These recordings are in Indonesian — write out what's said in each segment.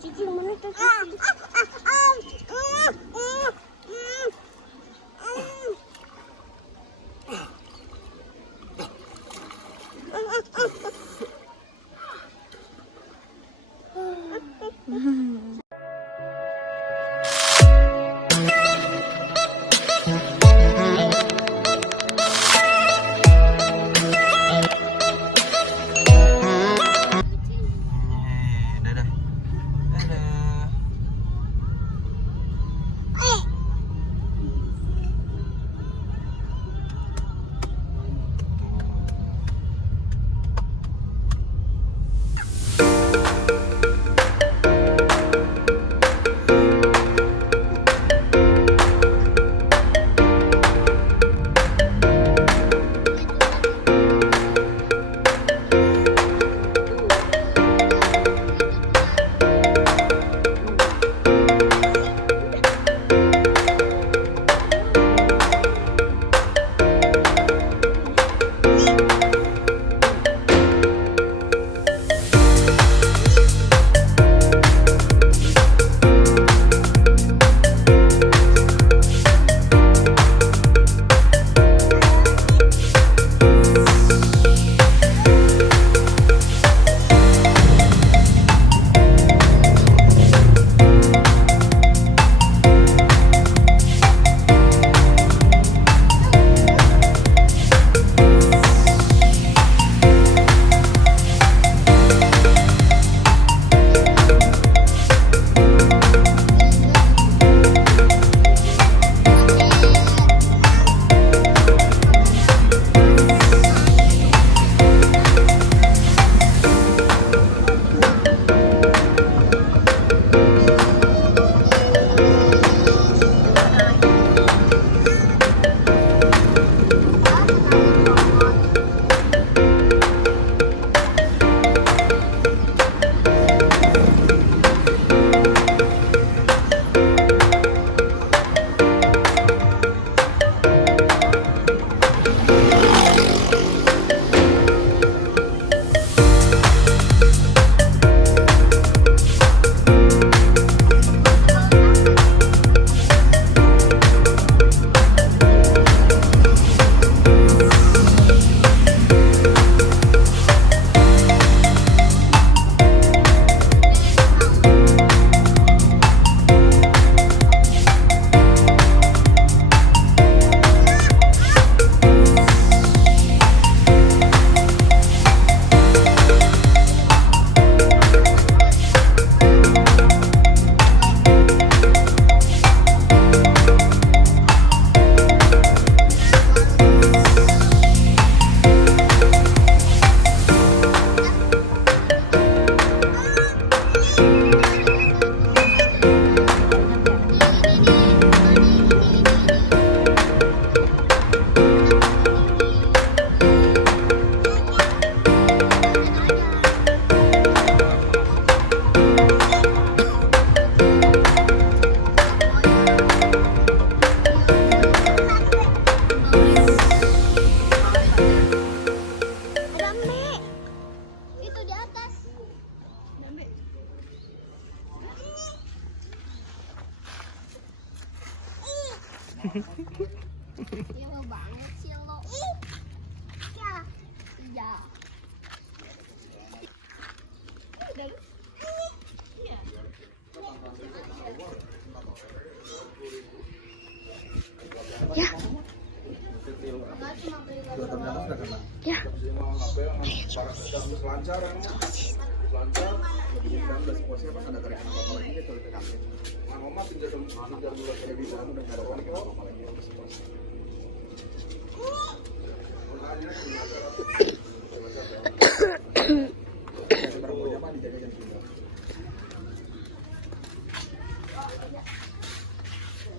Cicing mana tuh? Iya banget sih lo. Iya. Iya. Ya. Ya.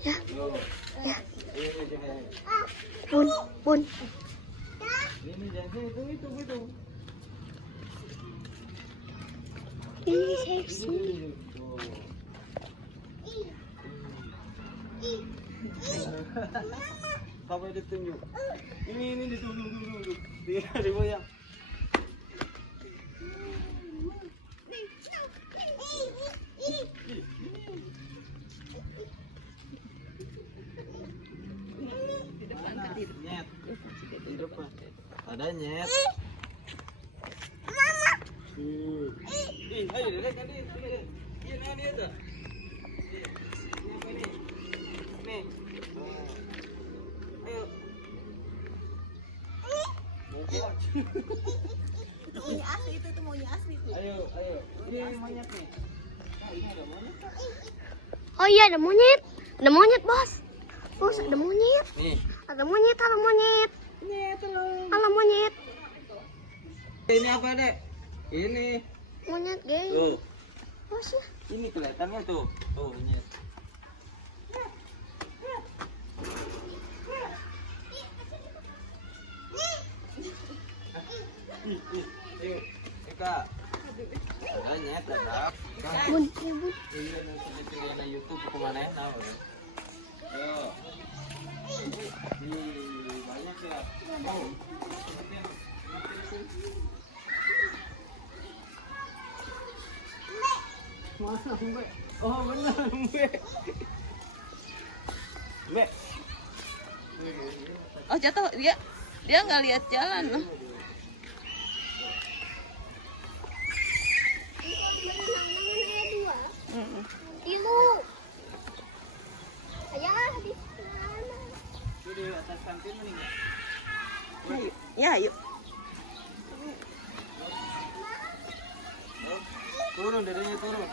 Ya. Ya. Bun, bun. Ini saya sini. Sampai ditunjuk. Ini ditunjuk. Dia diboyang. depan. Ada nyet. Ayo Dedek kan dia. Ini dia tuh. Nih. Ayo. Itu maunya asli itu maunya asli tuh. Ayo. Ini monyet nih. Nah, ini ada monyet. Oh iya, ada monyet. Ada monyet, Bos. Bos, ada monyet. Nih. Ada monyet, halo monyet. Halo monyet. Ini apa, Dek? Ini. Monyet, geng. Tuh. Bos ya. Ini kelihatannya tuh. Tuh, ini. Ayo, Eka. Ada nyet, ada. Bun. Iya, nanti ada YouTube kemana ya tahu. Ayo. Banyak ya. Oh. Masa Mbak? Oh benar Mbak. Mbak. Oh jatuh dia nggak lihat jalan loh. Ilu. Ayah di sana. Di atas kantin nih Mbak. Ya yuk. Turun dadanya turun.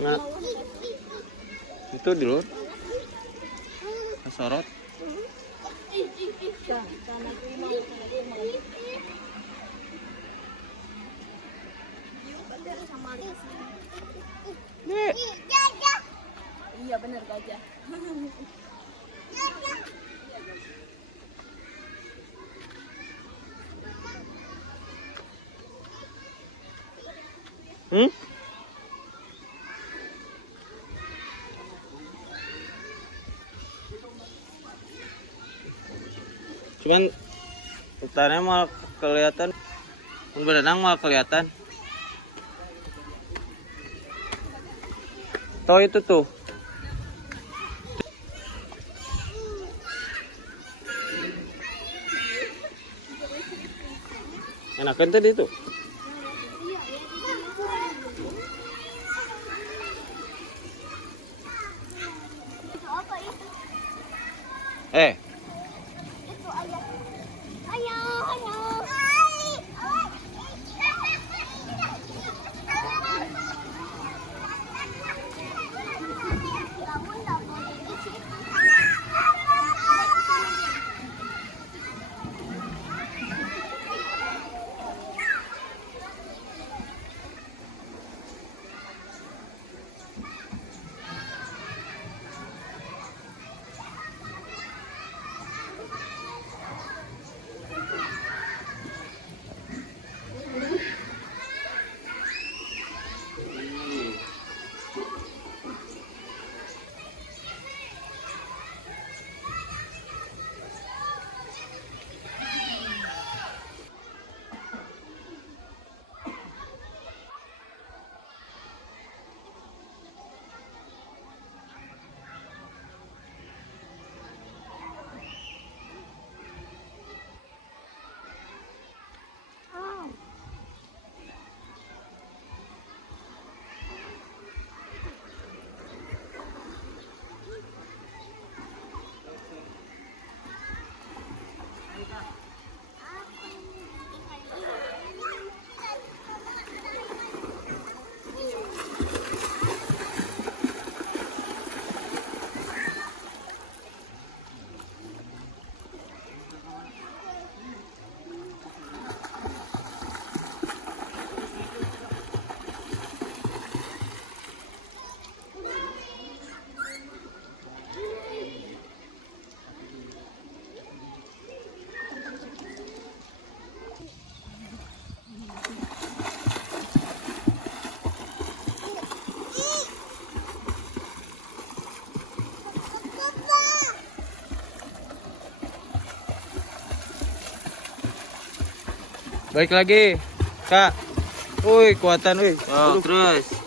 Nah, itu di luar. Sorot. Iya benar gajah. Cuman utaranya malah kelihatan, berenang malah kelihatan. Toh itu tuh. Enakan tadi itu. Apa itu? Eh. Itu ayah. Ayah. Baik lagi, Kak. Woi, kuatan, woi. Oh, terus.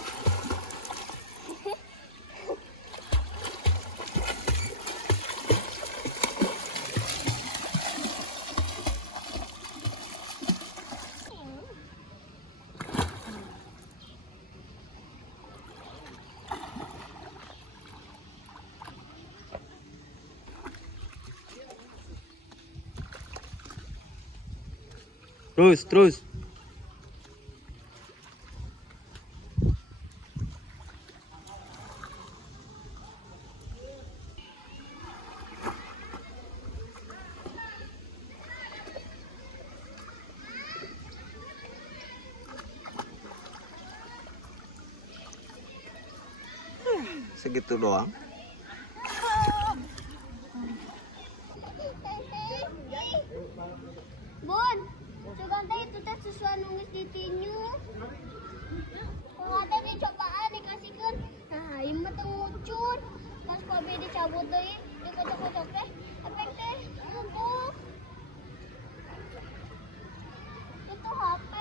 Terus. Segitu doang. Bun, segala itu teh sesuai nulis di tinyu. Kalau ada cobaan dikasihkan, nah ini mah teu ngucur. Pas kopi dicabut deui, dikocok-kocok teh, efek teh empuk. Itu HP.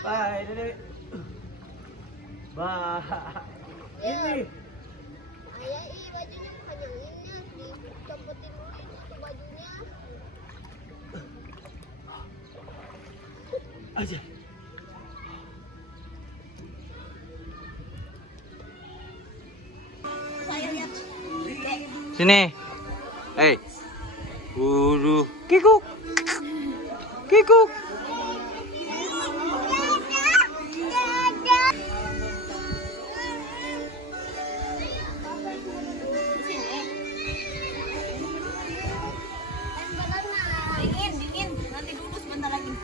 Bye, Dede. Bah. Ini. Ayah bajunya bukan yang ini, dicompotin dulu itu bajunya. Aja. Sini. Hei. Waduh. Kikuk. Kikuk. Dingin. Nanti dulu sebentar lagi. Ke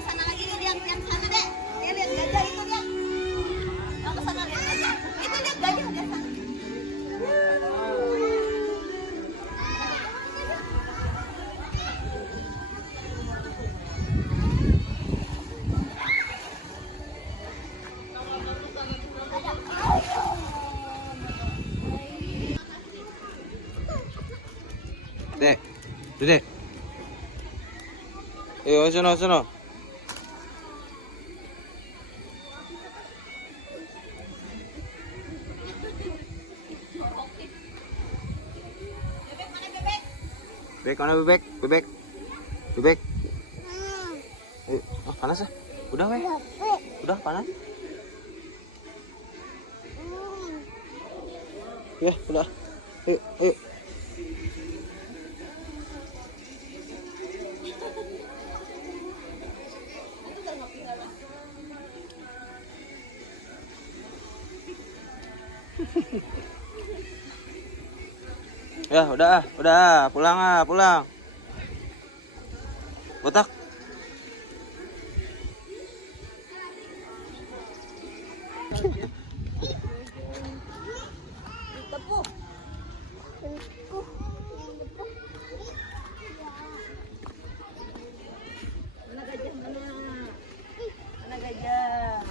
sana lagi lihat yang sana deh. Lihat gajah itu dia. Ke sana lihat gajah. Itu lihat gajah di sana. Dede. Ayo, sono. Bebek mana bebek? Bebek. Panas ya? Udah weh. Udah panas. Ya, udah. Ayo. Ya, udah, pulang. Botak. Mana gajah?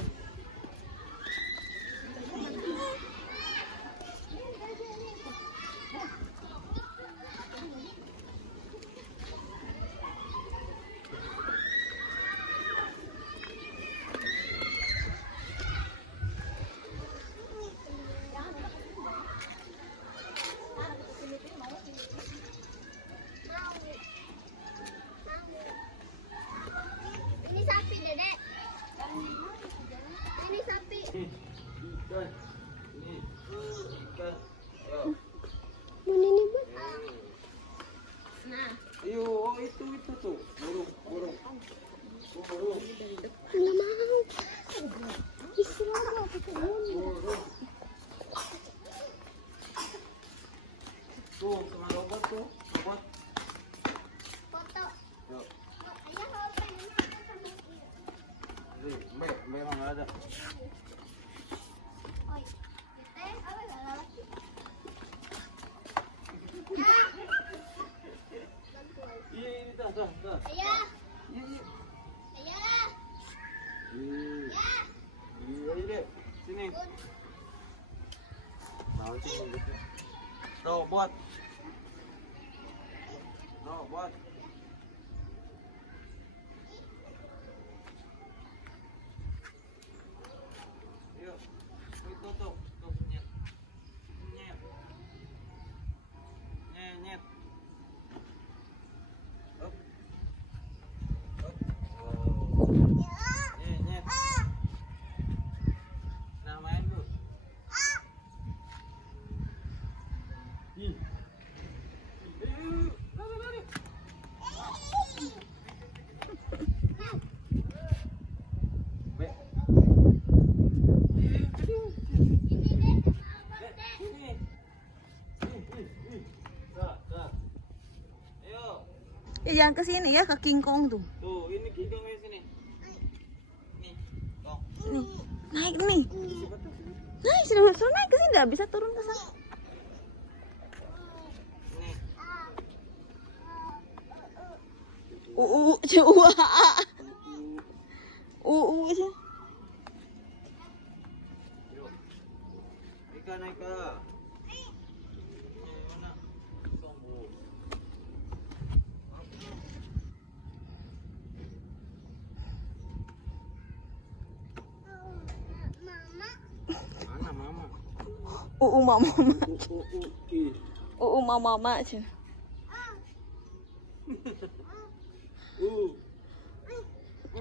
Ini sapi, Dedek. Ini sapi. Ini, Bu. Ayo, itu tuh. Burung. Nggak mau. Istirahat, Tuh, sama robot tuh. Robot. Foto. Yuk. Ayah kalau pengen foto sama dia. Mbak emang nggak ada. Oi. Kita apa enggak lagi? Iya, ini dah. Ayah. Iya. Ayah. Iya, Dek. Sini. Nah, sini gitu. Robot. Yuk. Itu tuh. Tuh, nyet. Nyet. Nyet. Up. Up. Oh. Nyet. Nah, main tuh. Ih. Lari. Be. Sini. Dah. Ayo. Ya jangan ke sini ya, ke King Kong tuh. Tuh, ini King Kong di sini. Nih, Kong. Nih, naik nih. Siapa tuh? Naik, suruh naik ke sini, nggak bisa turun ke sana. Nih. Coba. Sih. Yuk. Naik ke. Mana? Sombong. Mana mama? Mama. Ki. Mama sih.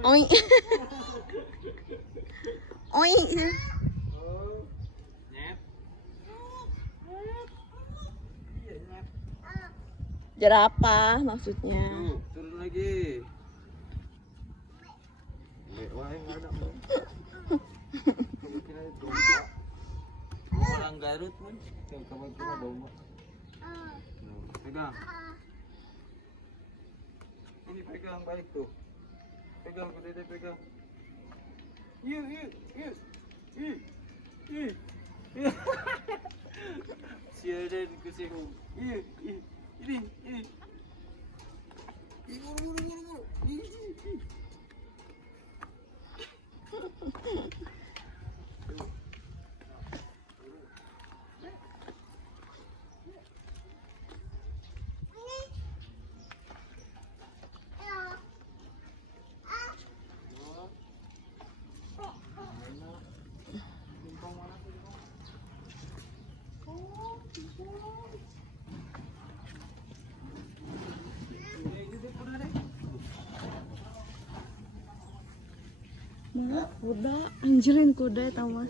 Oi. Oi. Oh. Nyet. Iya, nyet. Jerapah maksudnya. Tuh, turun lagi. Wah, enggak ada. Kamu kira itu domba. Orang Garut pun, kamu kira domba. Pegang. Ini pegang baik tuh. Pegang, Dede pegang. Yuk. Si Dede kesinggung. Ini. Buru. Kuda, anjirin kuda tau mas.